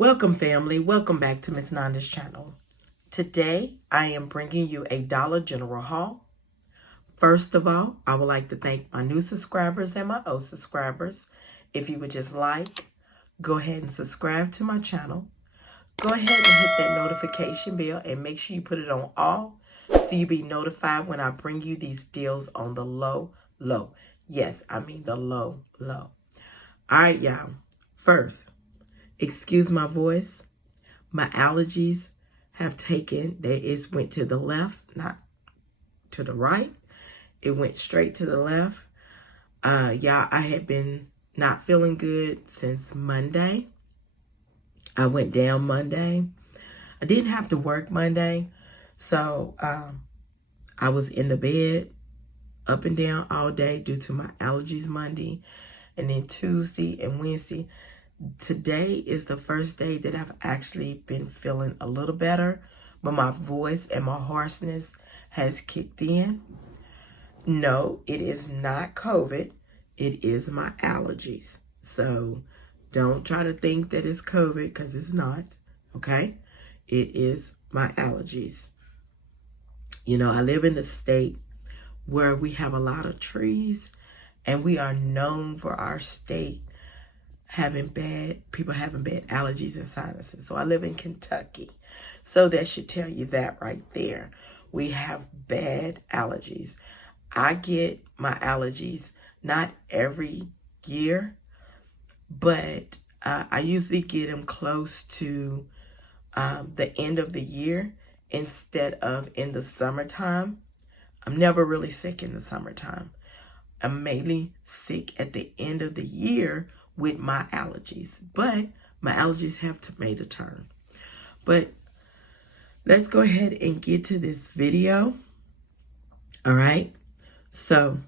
Welcome, family. Welcome back to Miss Nanda's channel. Today, I am bringing you a Dollar General haul. First of all, I would like to thank my new subscribers and my old subscribers. If you would just go ahead and subscribe to my channel. Go ahead and hit that notification bell and make sure you put it on all so you'll be notified when I bring you these deals on the low. Yes, I mean the low. All right, y'all. First, excuse my voice. My allergies have went to the left, not to the right. It went straight to the left. Y'all, I had been not feeling good since Monday. I went down Monday. I didn't have to work Monday. So I was in the bed up and down all day due to my allergies Monday. And then Tuesday and Wednesday. Today is the first day that I've actually been feeling a little better, but my voice and my hoarseness has kicked in. No, it is not COVID. It is my allergies. So don't try to think that it's COVID because it's not, okay? It is my allergies. You know, I live in a state where we have a lot of trees, and we are known for our state people having bad allergies and sinuses. So I live in Kentucky. So that should tell you that right there. We have bad allergies. I get my allergies not every year, but I usually get them close to the end of the year instead of in the summertime. I'm never really sick in the summertime. I'm mainly sick at the end of the year with my allergies, but my allergies have made a turn. But let's go ahead and get to this video. All right. So,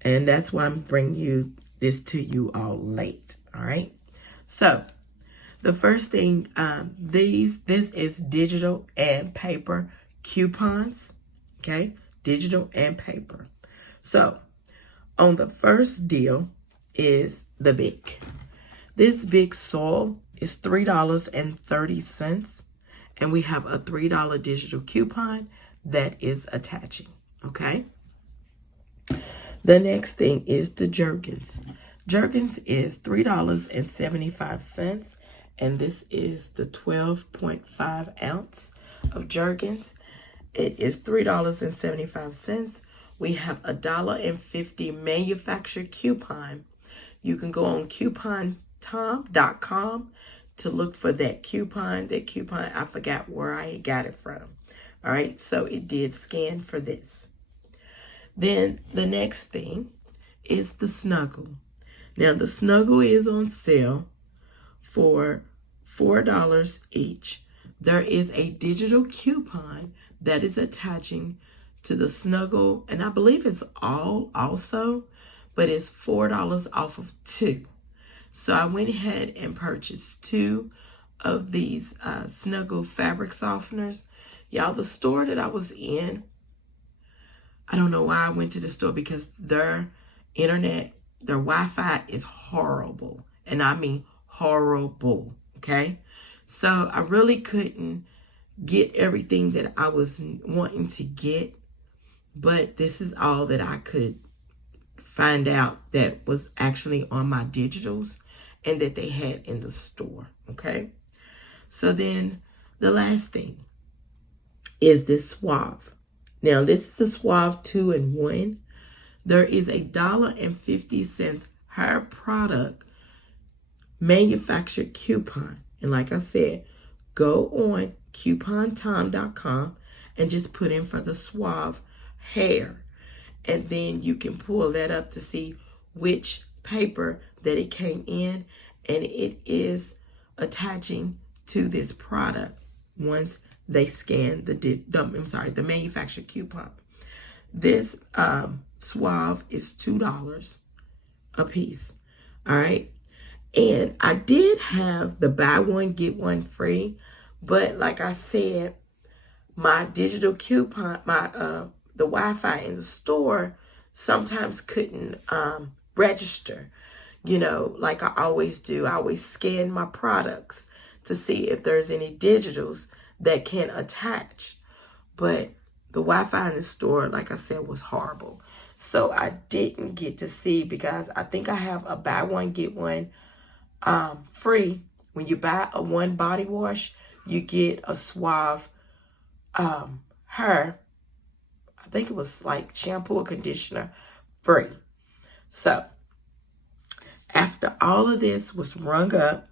and that's why I'm bringing this to you all late. All right. So the first thing, this is digital and paper coupons. Okay. Digital and paper. So on the first deal is the Bic. This Bic Soil is $3.30, and we have a $3 digital coupon that is attaching, okay? The next thing is the Jergens. Jergens is $3.75, and this is the 12.5 ounce of Jergens. It is $3.75. We have a $1.50 manufacturer coupon. You can go on coupontom.com to look for that coupon. That coupon, I forgot where I got it from. All right, so it did scan for this. Then the next thing is the Snuggle. Now the Snuggle is on sale for $4 each. There is a digital coupon that is attaching to the Snuggle, and I believe it's all also, but it's $4 off of 2. So I went ahead and purchased 2 of these Snuggle fabric softeners. Y'all, the store that I was in, I don't know why I went to the store, because their internet, their Wi-Fi is horrible. And I mean horrible, okay? So I really couldn't get everything that I was wanting to get, but this is all that I could find out that was actually on my digitals and that they had in the store, okay? So then the last thing is this Suave. Now this is the Suave 2-in-1. There is a $1.50 hair product manufacturer coupon. And like I said, go on coupontom.com and just put in for the Suave hair. And then you can pull that up to see which paper that it came in. And it is attaching to this product once they scan the manufacturer coupon. This Suave is $2 a piece. All right. And I did have the buy one, get one free. But like I said, my digital coupon, the Wi-Fi in the store sometimes couldn't register, you know, like I always do. I always scan my products to see if there's any digitals that can attach. But the Wi-Fi in the store, like I said, was horrible. So I didn't get to see, because I think I have a buy one, get one free. When you buy a one body wash, you get a Suave hair, I think it was like shampoo or conditioner, free. So after all of this was rung up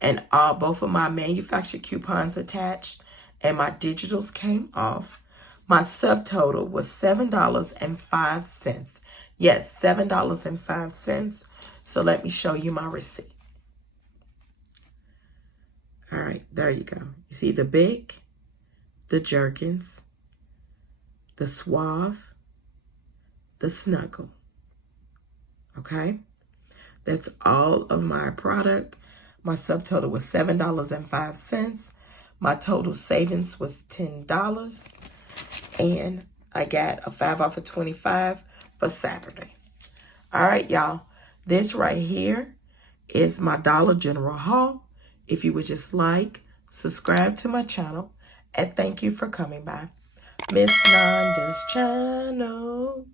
and both of my manufactured coupons attached and my digitals came off, my subtotal was $7.05. Yes, $7.05. So let me show you my receipt. All right, there you go. You see the Bic, the Jergens, the Suave, the Snuggle. Okay? That's all of my product. My subtotal was $7.05. My total savings was $10. And I got a 5 off of 25 for Saturday. All right, y'all. This right here is my Dollar General haul. If you would just like, subscribe to my channel, and thank you for coming by Miss Nanda's channel.